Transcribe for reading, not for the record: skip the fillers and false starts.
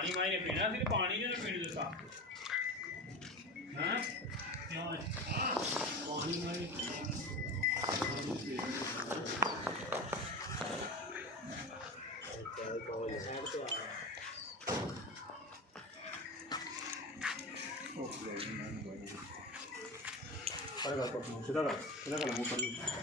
पानी माई ने पीना सी पानी ने पीने दिता हैं क्यों पानी माई सीधा कर मुँह पर